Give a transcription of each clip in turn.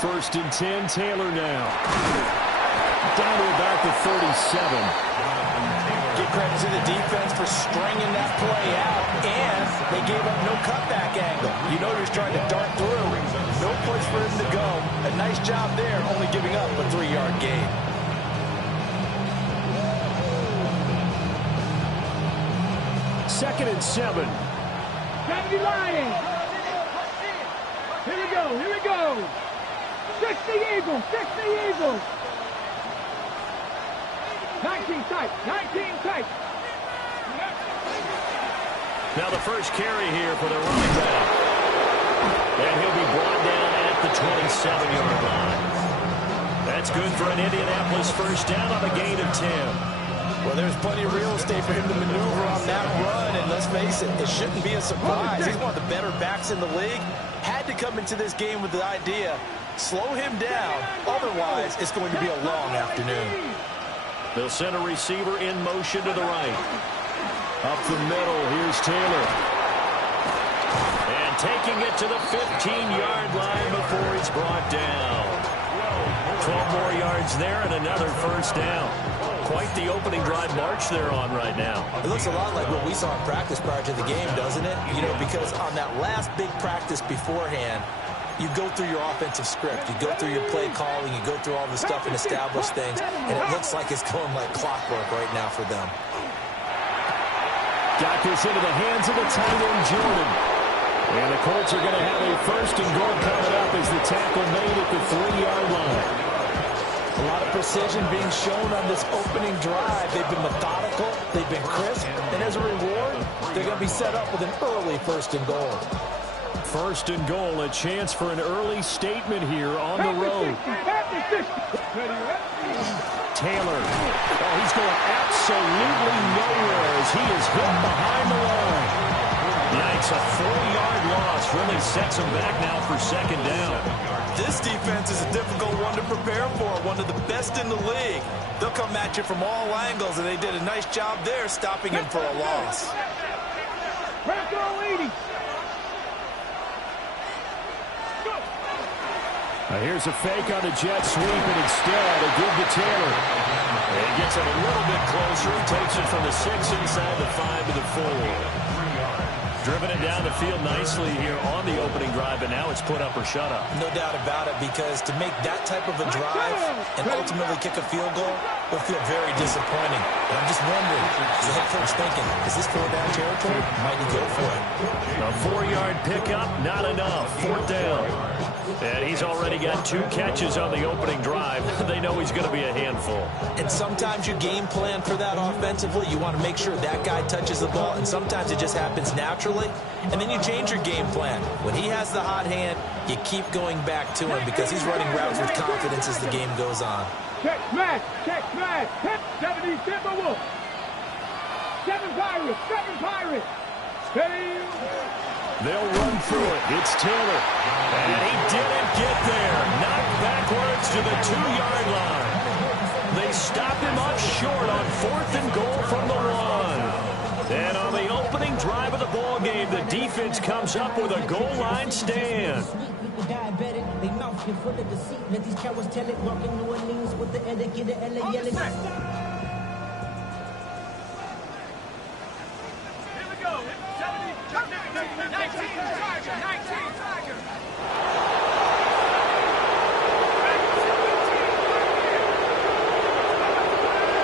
First and 10, Taylor now. Down to about the 37. Give credit to the defense for stringing that play out, and they gave up no cutback angle. You know he's trying to dart through. No place for him to go. A nice job there, only giving up a 3-yard gain. Second and 7. Kennedy Lions. Here we go, here we go. 60 Eagles, 60 Eagles. 19 tight, 19 tight. Now the first carry here for the running back. And he'll be brought down at the 27-yard line. That's good for an Indianapolis first down on a gain of 10. Well, there's plenty of real estate for him to maneuver on that run, and let's face it, it shouldn't be a surprise. He's one of the better backs in the league. Had to come into this game with the idea, slow him down, otherwise it's going to be a long afternoon. They'll send a receiver in motion to the right. Up the middle, here's Taylor. And taking it to the 15-yard line before it's brought down. 12 more yards there and another first down. Quite the opening drive march they're on right now. It looks a lot like what we saw in practice prior to the game, doesn't it? You know, because on that last big practice beforehand, you go through your offensive script. You go through your play calling. You go through all the stuff and establish things. And it looks like it's going like clockwork right now for them. Got this into the hands of the tight end, Jordan. And the Colts are going to have a first and goal coming up as the tackle made at the 3-yard line. A lot of precision being shown on this opening drive. They've been methodical. They've been crisp. And as a reward, they're going to be set up with an early first and goal. First and goal, a chance for an early statement here on the road. Taylor. Oh, he's going absolutely nowhere as he is hit behind the line. Yikes, a 4-yard loss really sets him back now for second down. This defense is a difficult one to prepare for, one of the best in the league. They'll come at you from all angles, and they did a nice job there stopping him for a loss. Here's a fake on the jet sweep, and instead a give to Taylor. And he gets it a little bit closer. He takes it from the 6 inside the 5 to the 4. Driven it down the field nicely here on the opening drive, and now it's put up or shut up. No doubt about it, because to make that type of a drive and ultimately kick a field goal will feel very disappointing. And I'm just wondering, is the head coach thinking, is this 4-down territory? Might he go for it? A 4-yard pickup, not enough. 4th down. And he's already got 2 catches on the opening drive. They know he's going to be a handful. And sometimes you game plan for that offensively. You want to make sure that guy touches the ball, and sometimes it just happens naturally. And then you change your game plan. When he has the hot hand, you keep going back to him because he's running routes with confidence as the game goes on. Check smash, 70 Timberwolves. 7 Pirates, 7 Pirates. They'll run through it. It's Taylor. And he didn't get there. Knocked backwards to the 2-yard line. They stop him up short on 4th and goal from the 1. And on the opening drive of the ball game, the defense comes up with a goal line stand.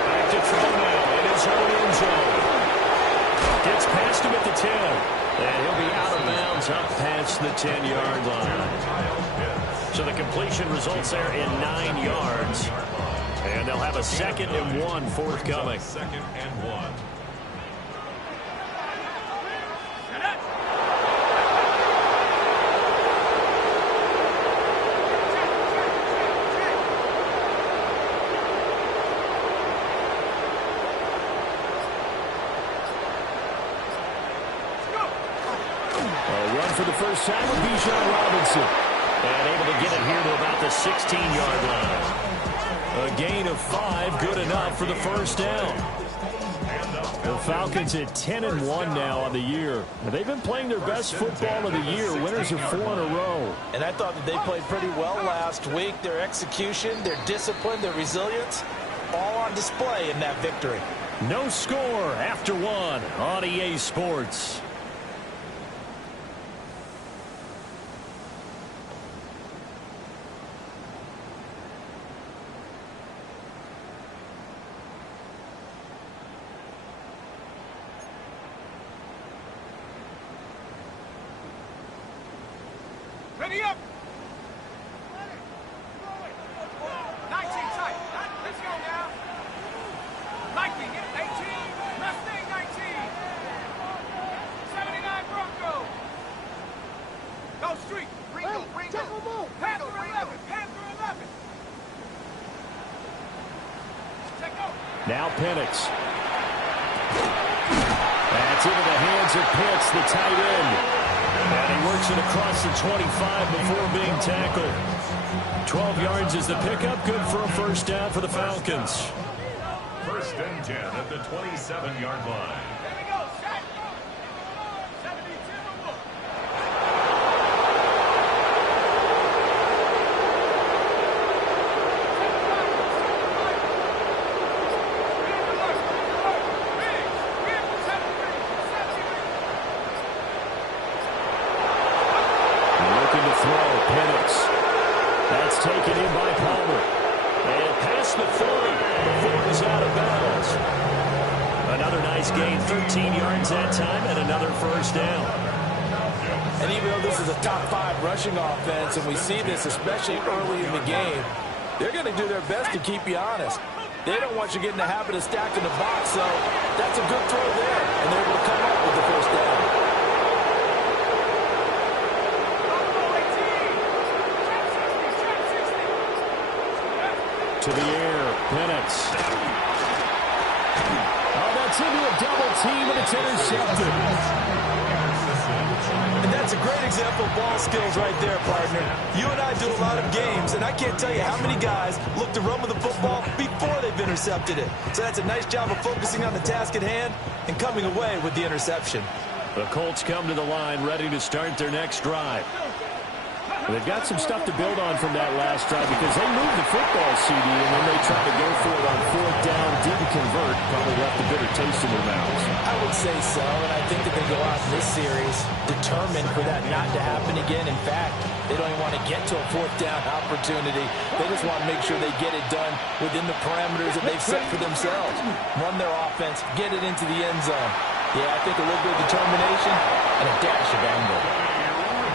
Back to throw now in his own end zone. Gets past him at the 10. And he'll be out of bounds up past the 10-yard line. So the completion results there in 9 yards. And they'll have a 2nd and 1 forthcoming. 2nd and 1. For the first time with Bijan Robinson. And able to get it here to about the 16-yard line. A gain of 5, good enough for the first down. The Falcons at 10-1 now on the year. They've been playing their best football of the year. Winners of 4 in a row. And I thought that they played pretty well last week. Their execution, their discipline, their resilience, all on display in that victory. No score after 1 on EA Sports. Ready up. 19 tight. Let's go now. 19, 18. Mustang 19. 79 Bronco. Go street. Ringo. Panther 11. Panther 11. Check go. Now Penix. That's into the hands of Pitts, the tight end. And he works it across the 25 before being tackled. 12 yards is the pickup. Good for a first down for the Falcons. First and 10 at the 27-yard line. There we go. Shot. 72. That's taken in by Palmer. And past the 40 before he's out of bounds. Another nice gain, 13 yards that time, and another first down. And even though this is a top 5 rushing offense, and we see this especially early in the game, they're going to do their best to keep you honest. They don't want you getting the habit of stacking the box, so that's a good throw there, and they're able to come up with the first down. To the air, Penix. Oh, that's into a double team, and it's intercepted. And that's a great example of ball skills right there, partner. You and I do a lot of games, and I can't tell you how many guys look to run with the football before they've intercepted it. So that's a nice job of focusing on the task at hand and coming away with the interception. The Colts come to the line ready to start their next drive. They've got some stuff to build on from that last drive because they moved the football, CD, and then they tried to go for it on 4th down, didn't convert, probably left a bitter taste in their mouths. I would say so, and I think that they go out in this series determined for that not to happen again. In fact, they don't even want to get to a 4th down opportunity. They just want to make sure they get it done within the parameters that they've set for themselves. Run their offense, get it into the end zone. Yeah, I think a little bit of determination and a dash of anger.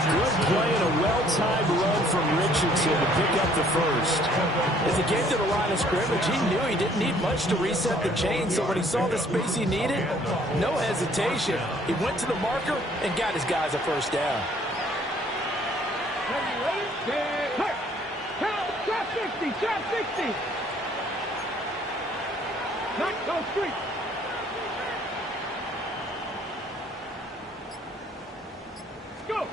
Good play and a well-timed run from Richardson to pick up the first. As he came to the line of scrimmage, he knew he didn't need much to reset the chain, so when he saw the space he needed, no hesitation. He went to the marker and got his guys a first down. Shot 60, shot 60. Not go street. Go.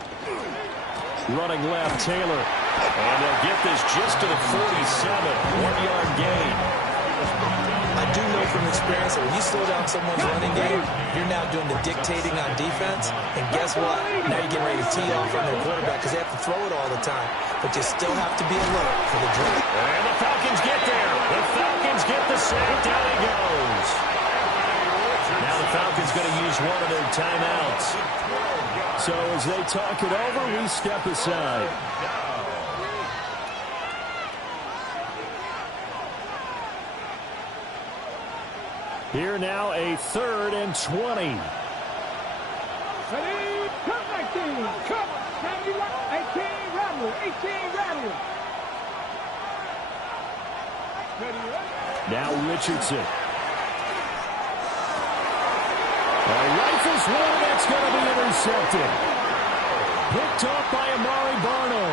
Running left, Taylor. And they'll get this just to the 47. 1-yard gain. I do know from experience that when you slow down someone's running game, you're now doing the dictating on defense. And guess what? Now you're getting ready to tee off on their quarterback because they have to throw it all the time. But you still have to be alert for the drop. And the Falcons get there. The Falcons get the sack. Down he goes. Now the Falcons going to use one of their timeouts. So as they talk it over, we step aside. Here now a 3rd and 20. Ready? Come 19. Come. 18 rattle. 18 rattle. Ready? Now Richardson. Rifles one, that's going to be intercepted. Picked off by Amari Barno.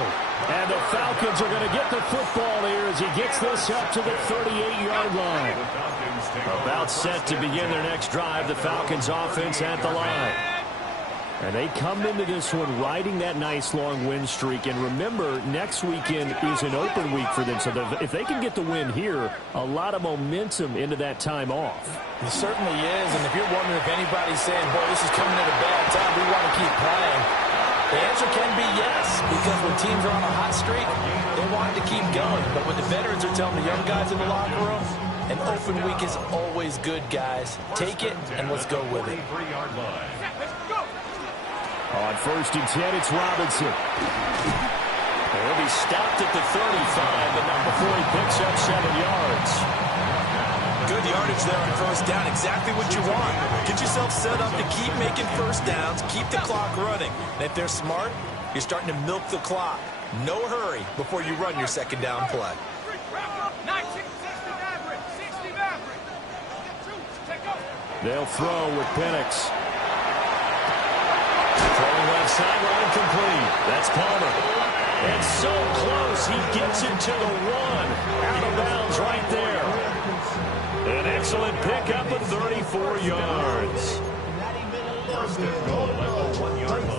And the Falcons are going to get the football here as he gets this up to the 38-yard line. About set to begin their next drive. The Falcons offense at the line. And they come into this one riding that nice long win streak. And remember, next weekend is an open week for them. So if they can get the win here, a lot of momentum into that time off. It certainly is. And if you're wondering if anybody's saying, boy, this is coming at a bad time, we want to keep playing, the answer can be yes. Because when teams are on a hot streak, they want to keep going. But when the veterans are telling the young guys in the locker room, an open week is always good, guys. Take it, and let's go with it. On 1st and 10, it's Robinson. He'll be stopped at the 35, but not before he picks up 7 yards. Good yardage there on 1st down. Exactly what you want. Get yourself set up to keep making 1st downs, keep the clock running. And if they're smart, you're starting to milk the clock. No hurry before you run your 2nd down play. They'll throw with Penix. Throwing left sideline complete. That's Palmer. It's so close. He gets it to the 1. Out of bounds right there. An excellent pickup of 34 yards. 1st and goal at the 1-yard line.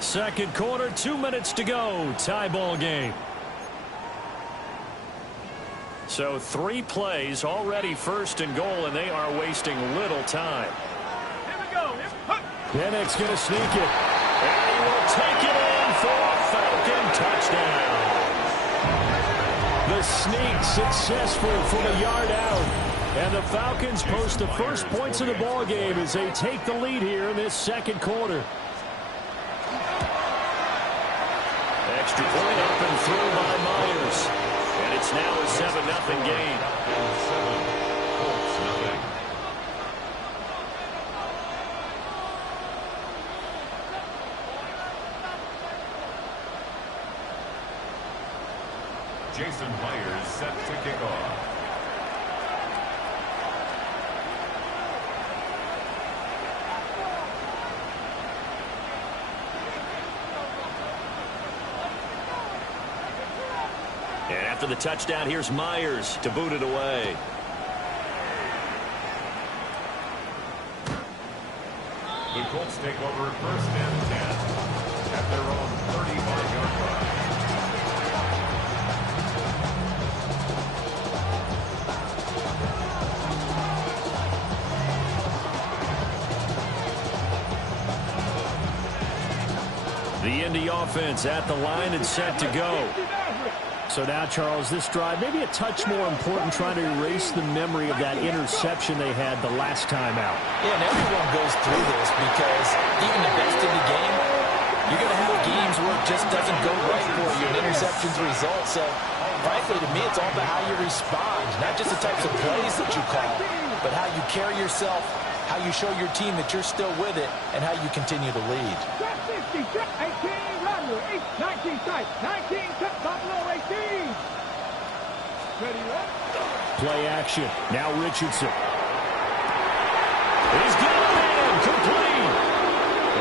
Second quarter, 2 minutes to go. Tie ball game. So 3 plays, already 1st and goal, and they are wasting little time. Here we go. Penix going to sneak it. And he will take it in for a Falcon touchdown. The sneak successful from a yard out. And the Falcons post the first points of the ball game as they take the lead here in this second quarter. Extra point up and through by Myers. And it's now a 7-0 game. Jason Myers set to kick off. And after the touchdown, here's Myers to boot it away. The Colts take over 1st and 10 at their own 35-yard line. The Indy offense at the line and set to go. So now, Charles, this drive maybe a touch more important, trying to erase the memory of that interception they had the last time out. Yeah, and everyone goes through this because even the best in the game, you're going to have games where it just doesn't go right for you, and interceptions result. So, frankly, to me, it's all about how you respond, not just the types of plays that you call, but how you carry yourself, how you show your team that you're still with it, and how you continue to lead. 50, 18, Rodler, 19 tight, 19 cut, Buffalo, 18. Ready, up. Play action. Now Richardson. He's got a man. Complete.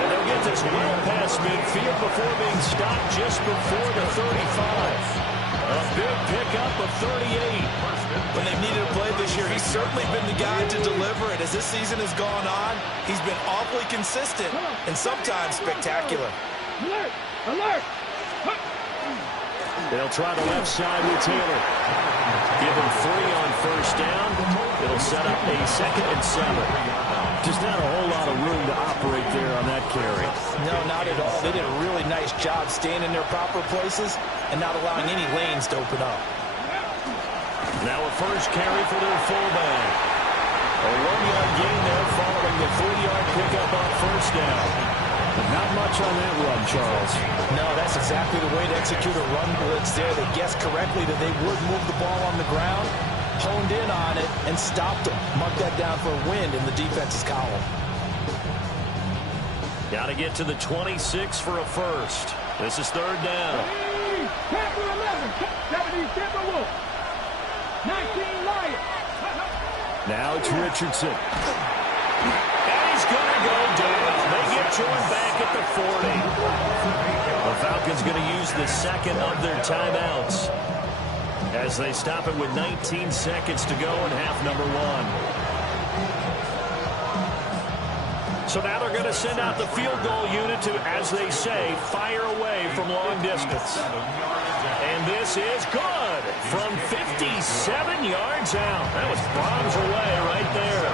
And they'll get this well past midfield before being stopped just before the 35. A big pickup of 38. When they've needed a play this year, he's certainly been the guy to deliver it. As this season has gone on, he's been awfully consistent and sometimes spectacular. Alert! Alert! They'll try the left side with Taylor. Give him 3 on 1st down. It'll set up a 2nd and 7. Just not a whole lot of room to operate there on that carry. No, not at all. They did a really nice job staying in their proper places and not allowing any lanes to open up. Now a first carry for their fullback. A 1-yard gain there following the 3-yard pickup on 1st down. But not much on that run, Charles. No, that's exactly the way to execute a run blitz there. They guessed correctly that they would move the ball on the ground, honed in on it, and stopped them. Mark that down for a win in the defense's column. Got to get to the 26 for a first. This is 3rd down. Tampa 11, 70 Timberwolves, 19 Lions. Now it's Richardson. And he's going to go down. They get to him back at the 40. The Falcons going to use the 2nd of their timeouts. as they stop it with 19 seconds to go in half number one. So now they're going to send out the field goal unit to, as they say, fire away from long distance. And this is good from 57 yards out. That was bombs away right there.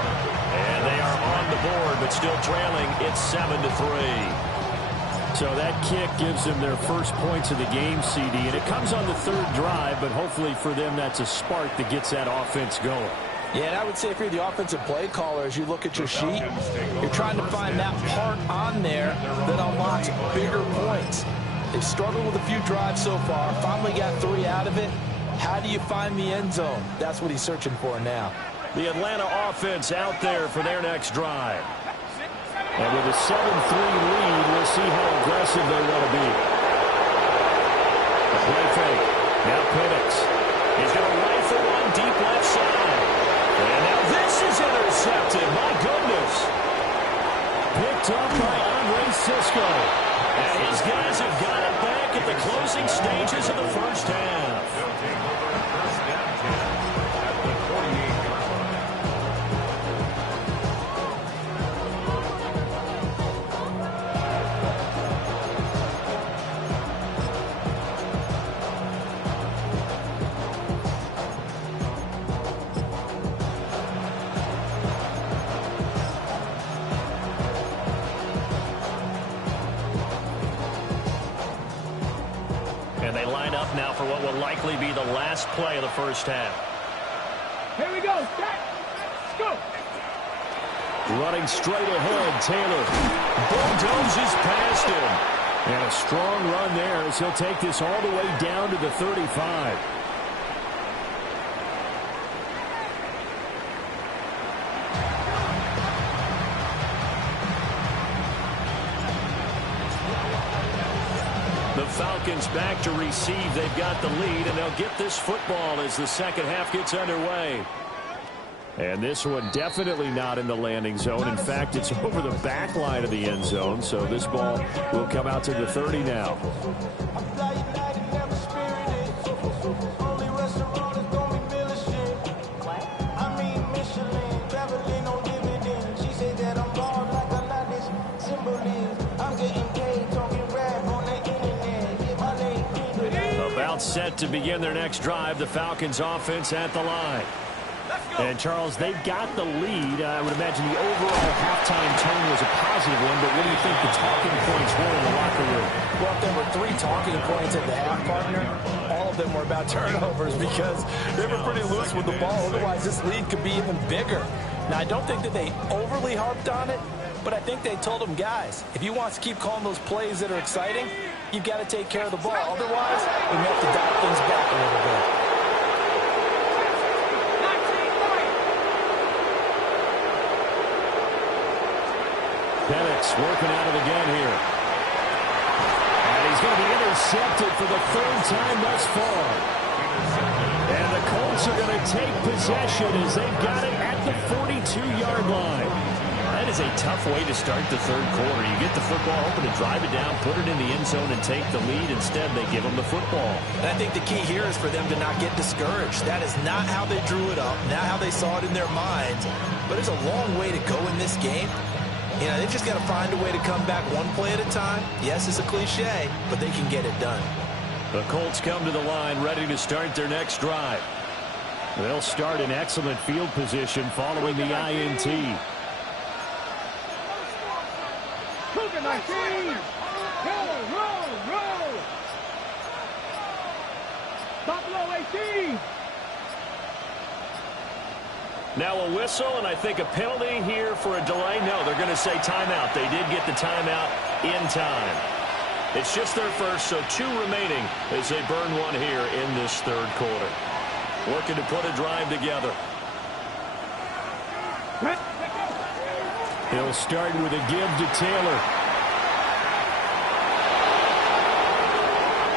And they are on the board, but still trailing. It's 7-3. So that kick gives them their first points of the game, CD. And it comes on the third drive, but hopefully for them that's a spark that gets that offense going. Yeah, and I would say if you're the offensive play caller, as you look at your sheet, you're trying to find that part on there that unlocks bigger points. They've struggled with a few drives so far, finally got 3 out of it. How do you find the end zone? That's what he's searching for now. The Atlanta offense out there for their next drive. And with a 7-3 lead, we'll see how aggressive they want to be. A play fake. Now Penix. He's going to rifle one deep left side. And now this is intercepted. My goodness. Picked up by Andre Sisco. And his guys have got it back at the closing stages of the first half. They'll take over first down 10 at the 48-yard line. And they line up now for what will likely be the last play of the first half. Here we go. Set. Go. Running straight ahead, Taylor bulldozes past him. And a strong run there as he'll take this all the way down to the 35. The Falcons back to receive. They've got the lead, and they'll get this football as the second half gets underway. And this one definitely not in the landing zone. In fact, it's over the back line of the end zone, so this ball will come out to the 30 now. About set to begin their next drive, the Falcons offense at the line. And, Charles, they've got the lead. I would imagine the overall halftime tone was a positive one, but what do you think the talking points were in the locker room? Well, if there were 3 talking points at the half, partner, all of them were about turnovers because they were pretty loose with the ball. Otherwise, this lead could be even bigger. Now, I don't think that they overly harped on it, but I think they told them, guys, if you want to keep calling those plays that are exciting, you've got to take care of the ball. Otherwise, we have to dial things back a little bit. Penix working out of the gun here. And he's going to be intercepted for the 3rd time thus far. And the Colts are going to take possession as they've got it at the 42-yard line. That is a tough way to start the third quarter. You get the football, hoping to drive it down, put it in the end zone, and take the lead. Instead, they give them the football. And I think the key here is for them to not get discouraged. That is not how they drew it up, not how they saw it in their minds. But there's a long way to go in this game. You know, they've just got to find a way to come back one play at a time. Yes, it's a cliche, but they can get it done. The Colts come to the line ready to start their next drive. They'll start in excellent field position following the INT. Cougar 19. Roll. Buffalo 18. Now a whistle, and I think a penalty here for a delay. No, they're going to say timeout. They did get the timeout in time. It's just their first, so 2 remaining as they burn one here in this third quarter. Working to put a drive together. He'll start with a give to Taylor.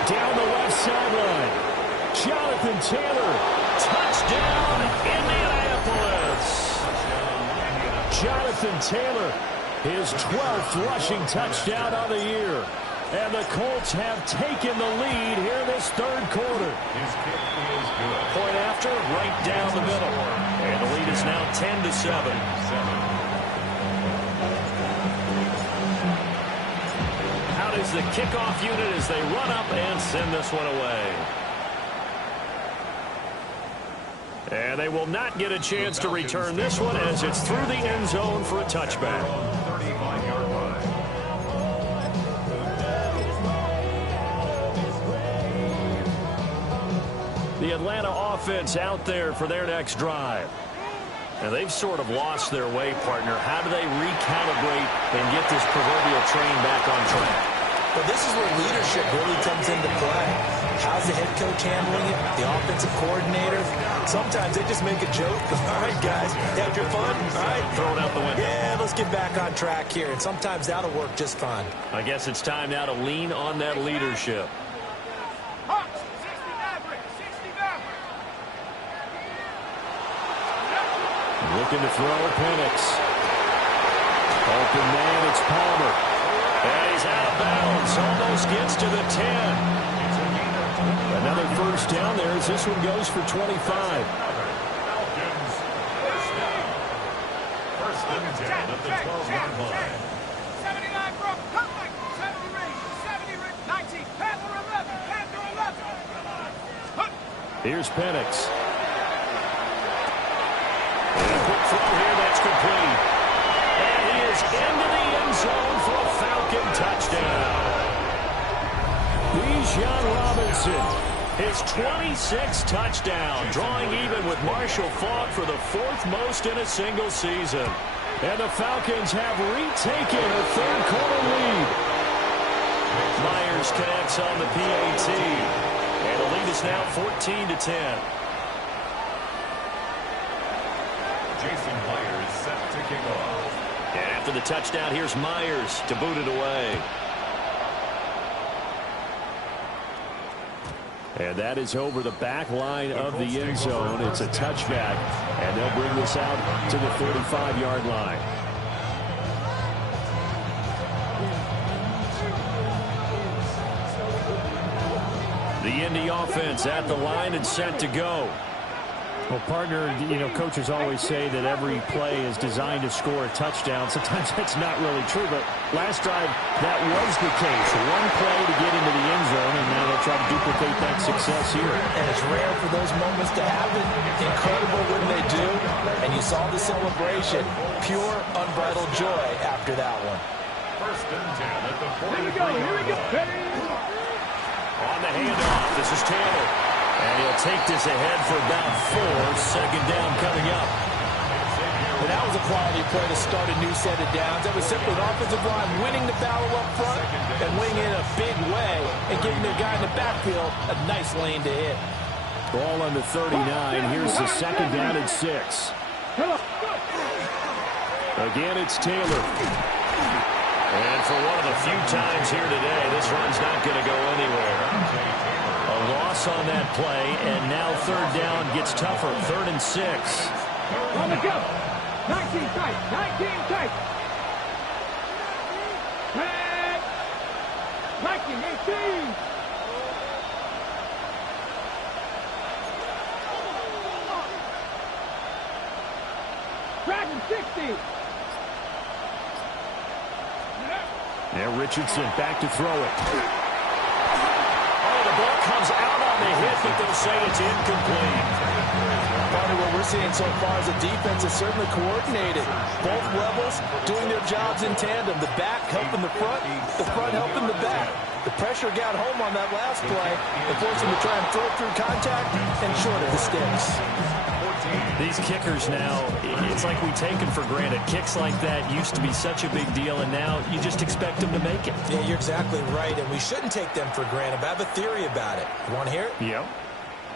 Down the left sideline. Jonathan Taylor. Touchdown, Indianapolis. Jonathan Taylor, his 12th rushing touchdown of the year. And the Colts have taken the lead here this third quarter. His kick is good. Point after, right down the middle. And the lead is now 10-7. Out is the kickoff unit as they run up and send this one away. And they will not get a chance to return this one as it's through the end zone for a touchback. 35-yard line. The Atlanta offense out there for their next drive. And they've sort of lost their way, partner. How do they recalibrate and get this proverbial train back on track? Well, this is where leadership really comes into play. How's the head coach handling it? The offensive coordinator? Sometimes they just make a joke. All right, guys, have your fun? All right. Throw it out the window. Yeah, let's get back on track here. And sometimes that'll work just fine. I guess it's time now to lean on that leadership. Looking to throw, Penix. Open man, it's Palmer. And he's out of bounds. Almost gets to the 10. Another first down there as this one goes for 25. Falcons, first down. First and 10 at the 12-yard line. 79 Brook, cut Mike, 70 Ring, 70 Ring, 19, Panther 11, Panther 11. Here's Penix. And a quick throw here, that's complete. And he is into the end zone for a Falcon touchdown. Bijan Robinson, his 26th touchdown, drawing even with Marshall Faulk for the 4th most in a single season. And the Falcons have retaken a third quarter lead. Myers connects on the PAT. And the lead is now 14-10. Jason Myers set to kick off. And after the touchdown, here's Myers to boot it away. And that is over the back line of the end zone. It's a touchback, and they'll bring this out to the 35-yard line. The Indy offense at the line and set to go. Well, partner, you know, coaches always say that every play is designed to score a touchdown. Sometimes that's not really true, but last drive, that was the case. One play to get into the end zone, and now they'll try to duplicate that success here. And it's rare for those moments to happen. Incredible when they do. And you saw the celebration. Pure, unbridled joy after that one. First and 10 at the 40. Here we go, here we go. On the handoff, this is Taylor. And he'll take this ahead for about 4. Second down coming up. And that was a quality play to start a new set of downs. That was simply an offensive line winning the battle up front and winning in a big way and giving their guy in the backfield a nice lane to hit. Ball under 39. Here's the second down and 6. Again, it's Taylor. And for one of the few times here today, this run's not going to go anywhere. A loss on that play, and now third down gets tougher. 3rd and 6. On the go. 19 tight, 19 tight. 10. 19, 18. Dragon 60. Now Richardson back to throw it. Oh, the ball comes out on the hit, but they'll say it's incomplete. Part of what we're seeing so far is the defense is certainly coordinated. Both levels doing their jobs in tandem. The back helping the front helping the back. The pressure got home on that last play and forced them to try and throw through contact and short of the sticks. These kickers now, it's like we take them for granted. Kicks like that used to be such a big deal, and now you just expect them to make it. Yeah, you're exactly right, and we shouldn't take them for granted, but I have a theory about it. You want to hear it? Yep.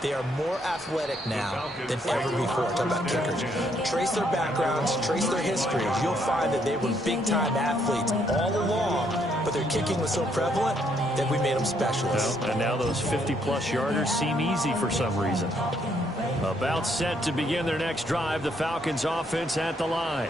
They are more athletic now than ever before. Talk about kickers. Trace their backgrounds, trace their histories. You'll find that they were big-time athletes all along, but their kicking was so prevalent that we made them specialists. Well, and now those 50-plus yarders seem easy for some reason. About set to begin their next drive, the Falcons offense at the line.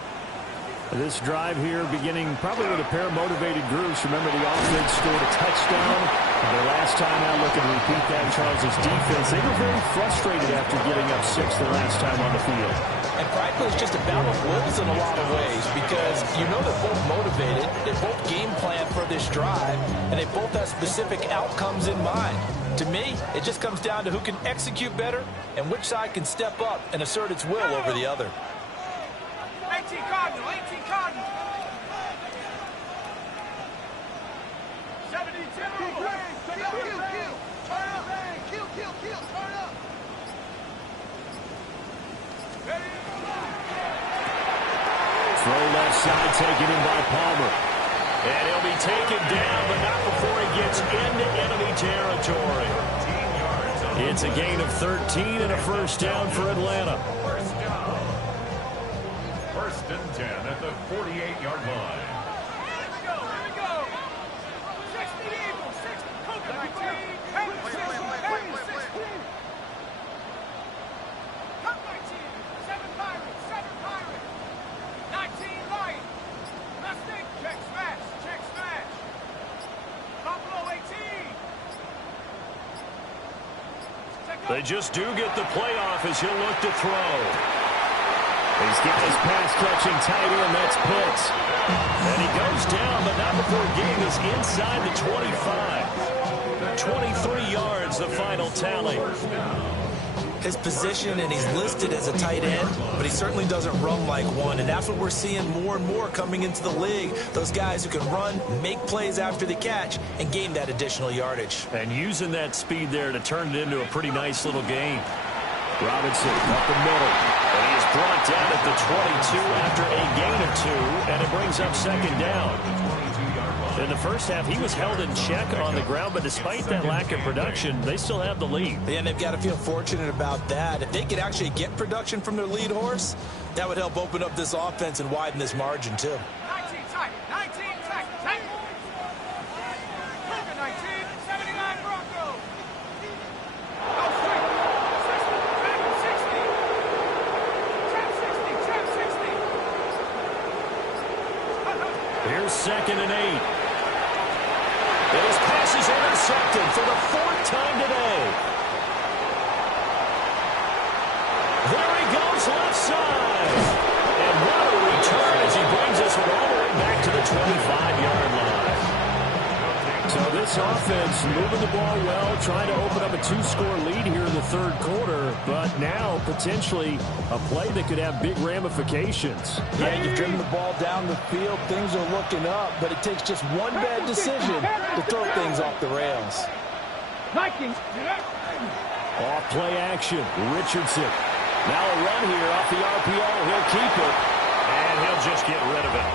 This drive here beginning probably with a pair of motivated groups. Remember, the offense scored a touchdown. Their last time out, looking to repeat that in Charles' defense. They were very frustrated after getting up 6 the last time on the field. And frankly, it's just a battle of wills in a lot of ways because you know they're both motivated, they both game plan for this drive, and they both have specific outcomes in mind. To me, it just comes down to who can execute better and which side can step up and assert its will over the other. 18 Cardinal, 18 Cardinal. 72. Kill, turn up. Throw left side, taken in by Palmer. And he'll be taken down, but not before he gets into enemy territory. It's a gain of 13 and a first down for Atlanta. First and 10 at the 48-yard line. Here we go. 60 Eagles, 60 Coca, 19, 7 Pirates, 19 Lions. Mustang, check smash. Buffalo 18. They just do get the playoff as he'll look to throw. He's got his pass-catching tight end. That's Pitts. And he goes down, but not before getting us inside the 25. 23 yards, the final tally. His position, and he's listed as a tight end, but he certainly doesn't run like one, and that's what we're seeing more and more coming into the league. Those guys who can run, make plays after the catch, and gain that additional yardage. And using that speed there to turn it into a pretty nice little game. Robinson up the middle. And he is brought down at the 22 after a gain of 2, and it brings up second down. In the first half, he was held in check on the ground, but despite that lack of production, they still have the lead. And they've got to feel fortunate about that. If they could actually get production from their lead horse, that would help open up this offense and widen this margin, too. 19 tackles. 19, 79 Broncos. Here's second and 8. And his pass is intercepted for the 4th time today. There he goes left side. And what a return as he brings us all the way back to the 25-yard line. So this offense moving the ball well, trying to open up a 2-score lead here in the third quarter, but now potentially a play that could have big ramifications. Yeah, you've driven the ball down the field, things are looking up, but it takes just one bad decision to throw things off the rails. Vikings. Off play action, Richardson. Now a run here off the RPO, he'll keep it, and he'll just get rid of it.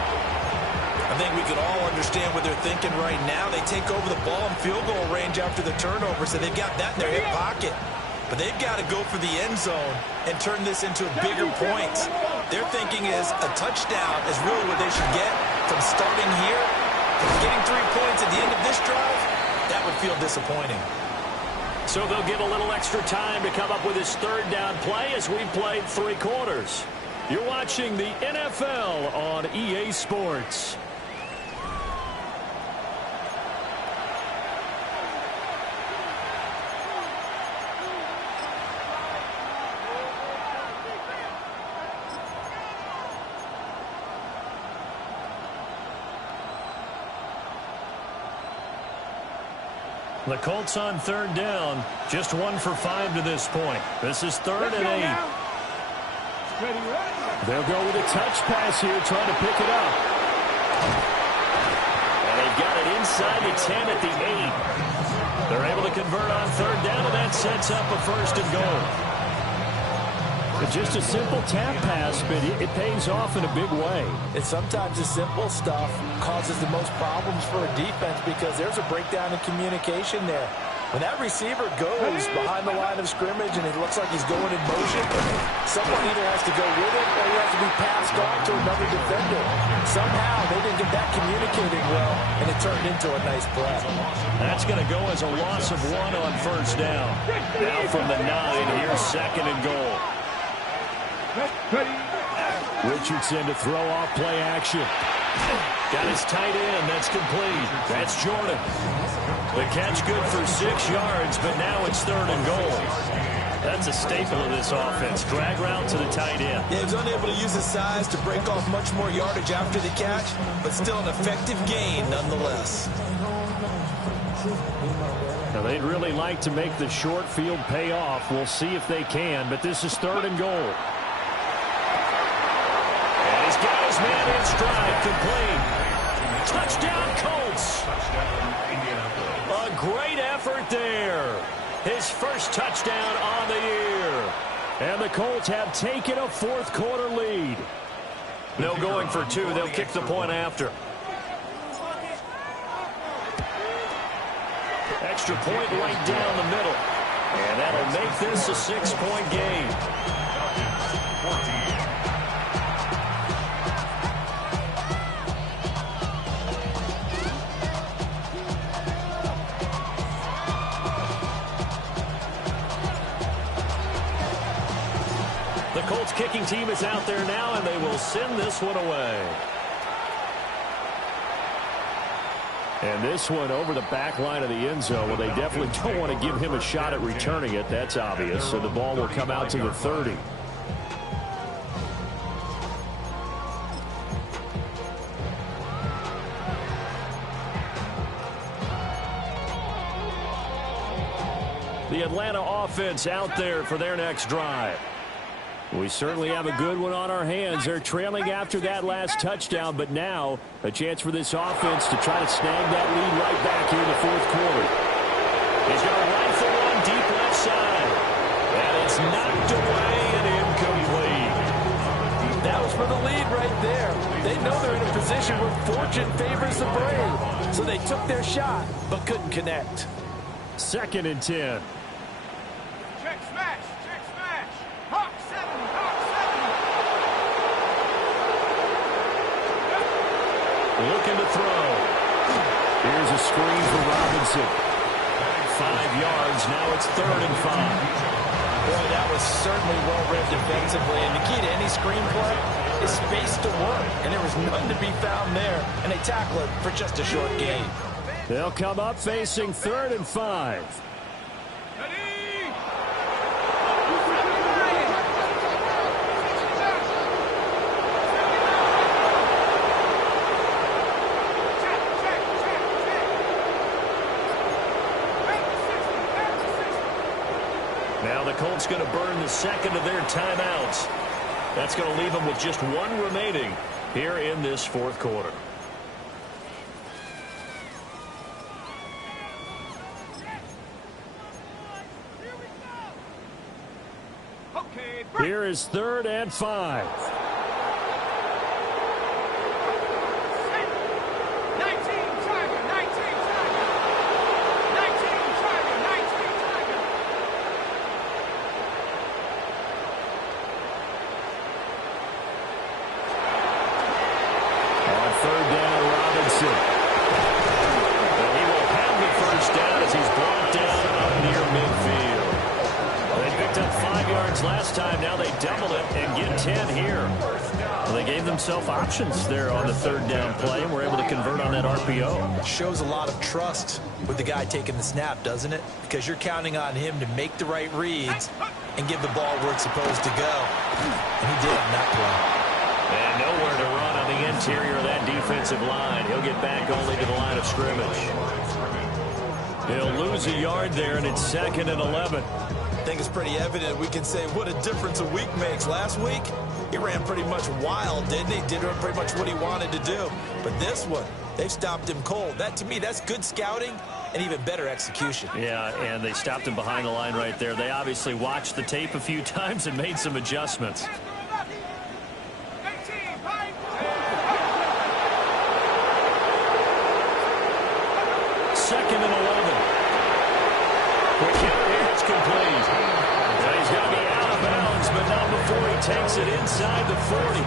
I think we can all understand what they're thinking right now. They take over the ball in field goal range after the turnover, so they've got that in their hip pocket. But they've got to go for the end zone and turn this into bigger points. Their thinking is a touchdown is really what they should get from starting here. Getting 3 points at the end of this drive, that would feel disappointing. So they'll get a little extra time to come up with his third down play as we played 3 quarters. You're watching the NFL on EA Sports. The Colts on third down, just 1 for 5 to this point. This is 3rd and 8. They'll go with a touch pass here, trying to pick it up. And they've got it inside the 10 at the 8. They're able to convert on third down, and that sets up a 1st and goal. But just a simple tap pass, but it pays off in a big way. And sometimes the simple stuff causes the most problems for a defense because there's a breakdown in communication there. When that receiver goes behind the line of scrimmage and it looks like he's going in motion, someone either has to go with it or he has to be passed on to another defender. Somehow they didn't get that communicated well, and it turned into a nice play. That's going to go as a loss of 1 on first down. Now from the 9, here's 2nd and goal. Richardson to throw off play action. Got his tight end. That's complete. That's Jordan. The catch good for 6 yards, but now it's 3rd and goal. That's a staple of this offense. Drag route to the tight end. Yeah, he was unable to use his size to break off much more yardage after the catch, but still an effective gain nonetheless. Now, they'd really like to make the short field pay off. We'll see if they can, but this is 3rd and goal. And he's got his man in stride, complete. Touchdown, Colts. A great effort there. His first touchdown on the year. And the Colts have taken a 4th quarter lead. No going for 2. They'll kick the point after. Extra point right down the middle. And that'll make this a 6-point game. The Colts kicking team is out there now, and they will send this one away. And this one over the back line of the end zone. Well, they definitely don't want to give him a shot at returning it. That's obvious. So the ball will come out to the 30. The Atlanta offense out there for their next drive. We certainly have a good one on our hands. They're trailing after that last touchdown, but now a chance for this offense to try to snag that lead right back here in the 4th quarter. He's got a rifle on deep left side. And it's knocked away and incomplete. That was for the lead right there. They know they're in a position where fortune favors the brave. So they took their shot, but couldn't connect. 2nd and 10. Check smash. Check smash. Hawk 70. Hawk 70. Looking to throw. Here's a screen for Robinson. 5 yards. Now it's 3rd and 5. Boy, that was certainly well-read defensively. And the key to any screenplay is space to work. And there was none to be found there. And they tackle it for just a short gain. They'll come up facing 3rd and 5. Now the Colts going to burn the 2nd of their timeouts. That's going to leave them with just 1 remaining here in this 4th quarter. Here is 3rd and 5. 19 Tiger. 19 Tiger. 19 Tiger. 19 Tiger. On 3rd down, Robinson. And he will have the 1st down as he's brought down up near midfield. They picked up 5 yards last time. Now they double it and get 10 here. Well, they gave themselves options there on the 3rd down play and were able to convert on that RPO. It shows a lot of trust with the guy taking the snap, doesn't it? Because you're counting on him to make the right reads and give the ball where it's supposed to go. And he did on that play. And nowhere to run on the interior of that defensive line. He'll get back only to the line of scrimmage. He'll lose a yard there, and it's 2nd and 11. I think it's pretty evident we can say what a difference a week makes. Last week, he ran pretty much wild, didn't he? Did pretty much what he wanted to do. But this one, they've stopped him cold. That, to me, that's good scouting and even better execution. Yeah, and they stopped him behind the line right there. They obviously watched the tape a few times and made some adjustments. 2nd and 11. Quick hit here, it's complete. Now he's going to be out of bounds, but not before he takes it inside the 40.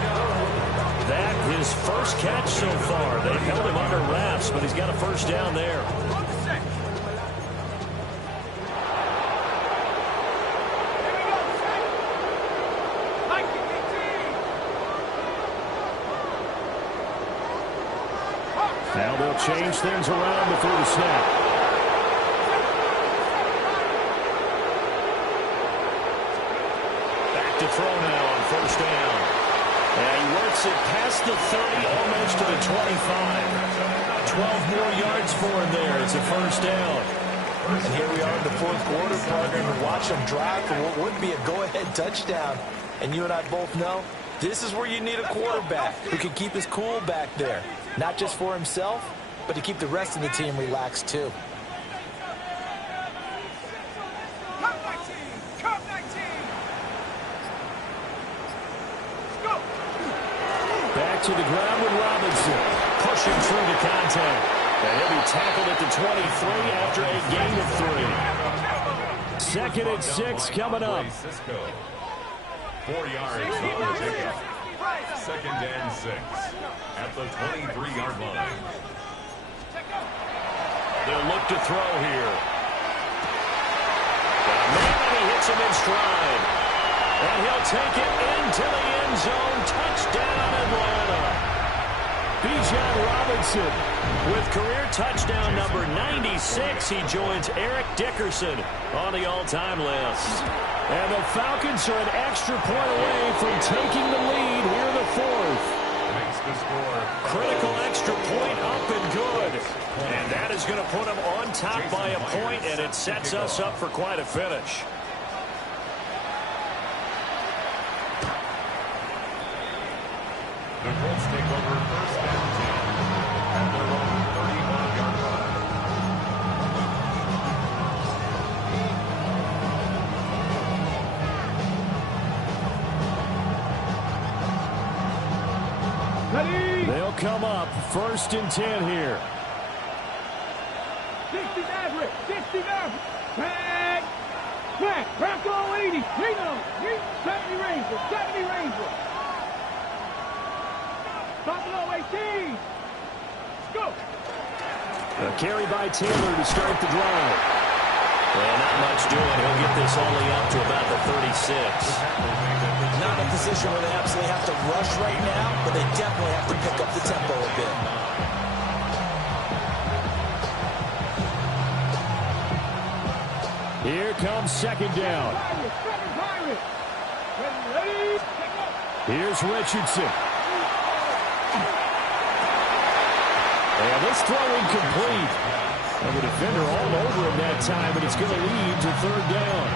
That his first catch so far. They held him under wraps, but he's got a 1st down there. change things around before the snap. Back to throw now on first down. And he works it past the 30, almost to the 25. 12 more yards for him there. It's a first down. And here we are in the fourth quarter, partner, and watch them drive for what would be a go-ahead touchdown. And you and I both know this is where you need a quarterback who can keep his cool back there. Not just for himself, but to keep the rest of the team relaxed too. Back to the ground with Robinson. Pushing through the contact. And he'll be tackled at the 23 after a gain of 3. 2nd and 6 coming up. 4 yards on the pickup. 2nd and 6 at the 23-yard line. They'll look to throw here. And he hits him in stride. And he'll take it into the end zone. Touchdown, Atlanta. Bijan Robinson with career touchdown number 96. He joins Eric Dickerson on the all-time list. And the Falcons are an extra point away from taking the lead here in the fourth. Makes the score. Critical extra point up and good. And that is going to put them on top by a point, and it sets us up for quite a finish. The Colts take over 1st and 10 at their own 31-yard line. Ready? They'll come up 1st and 10 here. 60 average. 60 average. Flag. Flag. Bronco 80. Reno. 70 Ranger. 70 Ranger. Buffalo 18. Let's go. A carry by Taylor to start the drive. Well, not much doing. He'll get this only up to about the 36. Not in a position where they absolutely have to rush right now, but they definitely have to pick up the tempo a bit. Here comes 2nd down. Here's Richardson. And this throw incomplete. And the defender all over him that time, but it's going to lead to 3rd down.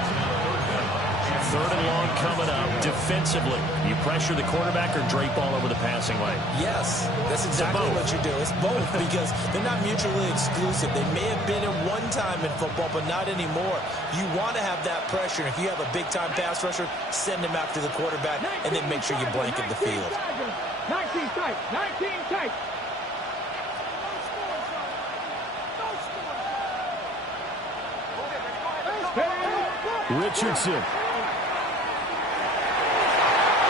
3rd and long coming up. Defensively, you pressure the quarterback or drape all over the passing lane? Yes, that's exactly what you do. It's both because they're not mutually exclusive. They may have been at one time in football, but not anymore. You want to have that pressure. If you have a big-time pass rusher, send him after the quarterback, and then make sure you blanket the field. 19 tight. 19 tight. Richardson.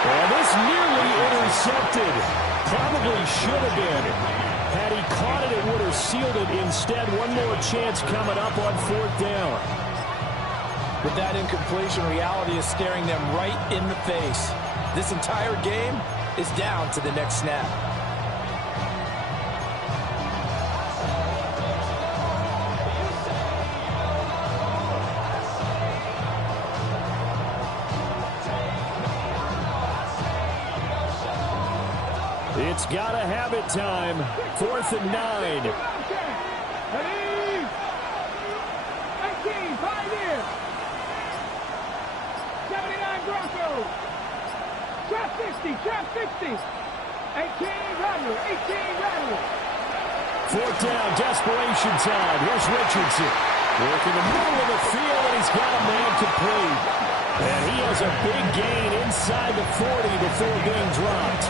And this nearly intercepted. Probably should have been. Had he caught it, it would have sealed it. Instead, one more chance coming up on 4th down. With that incompletion, reality is staring them right in the face. This entire game is down to the next snap. It's got to have it time. 4th and 9. Ready? 18, Pioneer. 79 Broncos. Trap 60, trap 60. 18 Rattler, 18 Rattler. 4th down, desperation time. Here's Richardson. Working the middle of the field, and he's got a man complete. And he has a big gain inside the 40 before being dropped.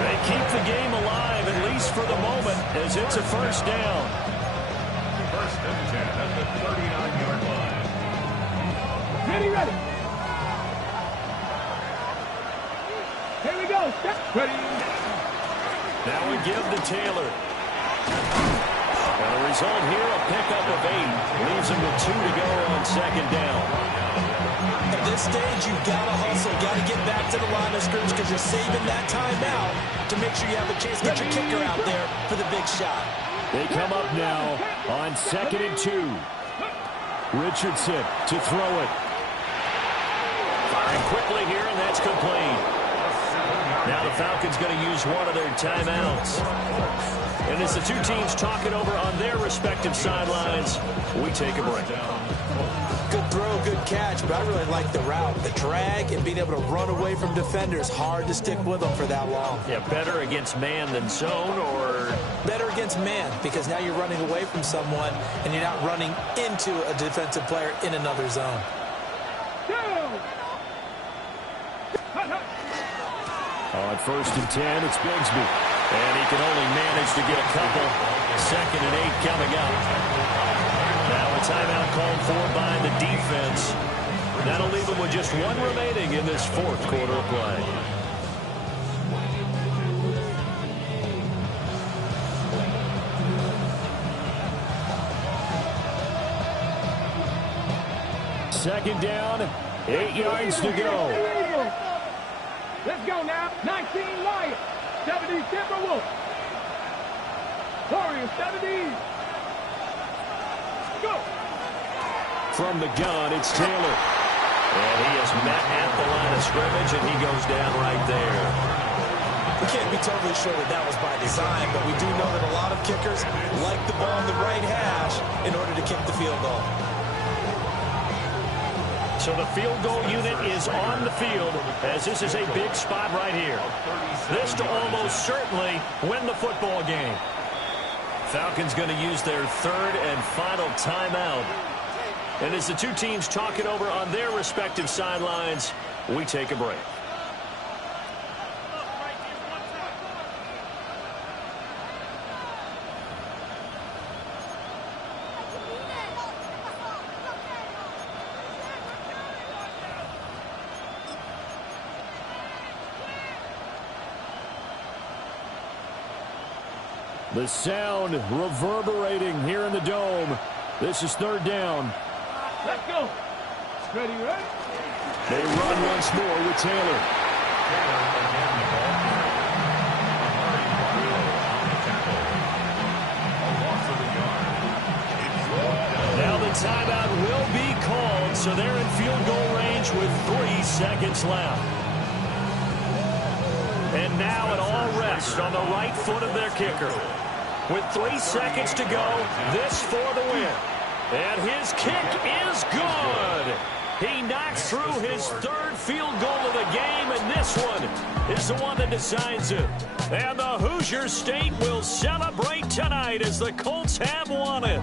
They keep the game alive, at least for the moment, as it's a 1st down. 1st and 10 at the 39-yard line. Ready. Here we go. Step. Ready. Now we give to Taylor. And the result here, a pickup of 8. Leaves him with 2 to go on 2nd down. At this stage, you've got to hustle, got to get back to the line of scrimmage because you're saving that time out to make sure you have a chance to get your kicker out there for the big shot. They come up now on 2nd and 2. Richardson to throw it. Firing quickly here, and that's complete. Now the Falcons going to use one of their timeouts. And as the two teams talk it over on their respective sidelines, we take a break. Good throw, good catch, but I really like the route. The drag and being able to run away from defenders. Hard to stick with them for that long. Yeah, better against man than zone, or? Better against man, because now you're running away from someone and you're not running into a defensive player in another zone. On 1st and 10, it's Bigsby. And he can only manage to get a couple. 2nd and 8 coming up. Now a timeout called for by the defense. That'll leave them with just one remaining in this 4th quarter of play. Second down, 8 yards to go. Let's go now. 19 Lions, 70 Timberwolves. Warriors, 70. Go. From the gun, it's Taylor. And he is met at the line of scrimmage, and he goes down right there. We can't be totally sure that was by design, but we do know that a lot of kickers like the ball in the right hash in order to kick the field goal. So the field goal unit is on the field, as this is a big spot right here. This to almost certainly win the football game. Falcons going to use their 3rd and final timeout. And as the two teams talk it over on their respective sidelines, we take a break. The sound reverberating here in the dome. This is 3rd down. Let's go. Ready, ready? They run once more with Taylor. Now the timeout will be called, so they're in field goal range with 3 seconds left. And now it all rests on the right foot of their kicker. With 3 seconds to go, this for the win. And his kick is good. He knocks through his 3rd field goal of the game, and this one is the one that decides it. And the Hoosier State will celebrate tonight as the Colts have won it.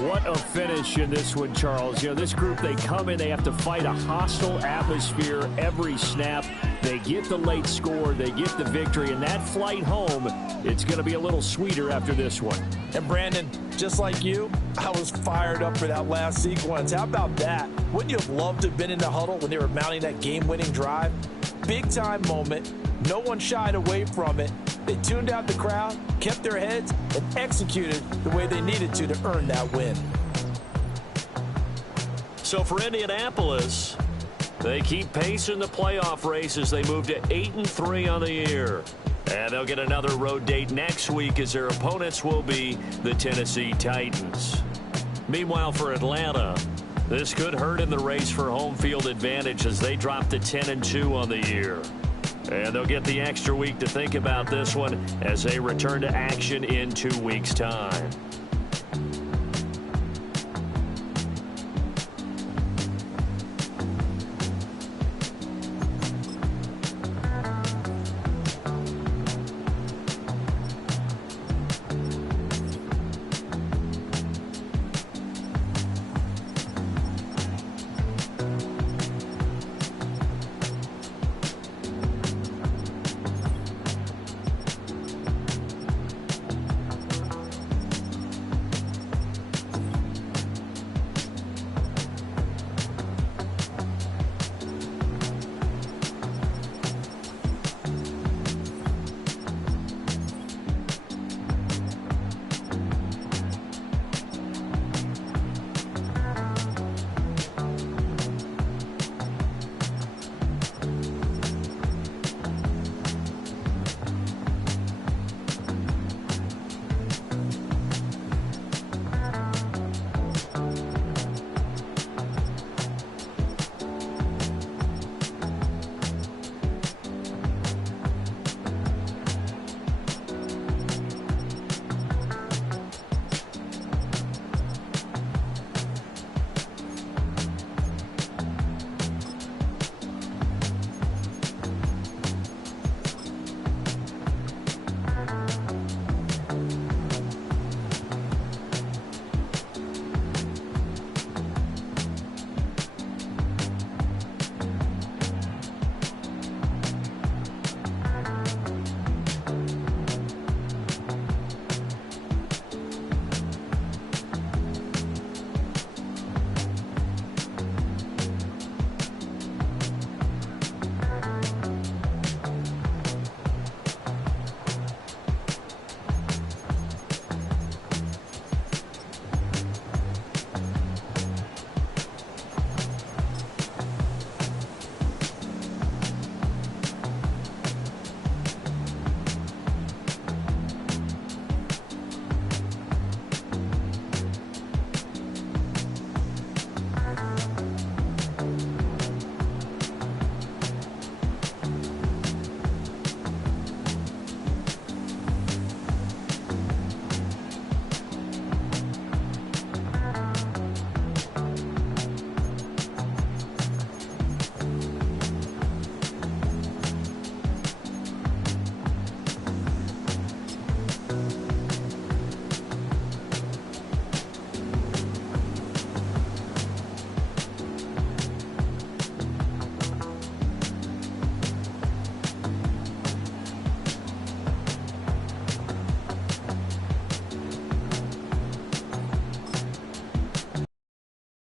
What a finish in this one, Charles. You know, this group, they come in, they have to fight a hostile atmosphere every snap. They get the late score, they get the victory, and that flight home, it's going to be a little sweeter after this one. And Brandon, just like you, I was fired up for that last sequence. How about that? Wouldn't you have loved to have been in the huddle when they were mounting that game-winning drive? Big-time moment. No one shied away from it. They tuned out the crowd, kept their heads, and executed the way they needed to earn that win. So for Indianapolis, they keep pace in the playoff race as they move to 8-3 on the year. And they'll get another road date next week as their opponents will be the Tennessee Titans. Meanwhile, for Atlanta, this could hurt in the race for home field advantage as they drop to 10-2 on the year. And they'll get the extra week to think about this one as they return to action in 2 weeks' time.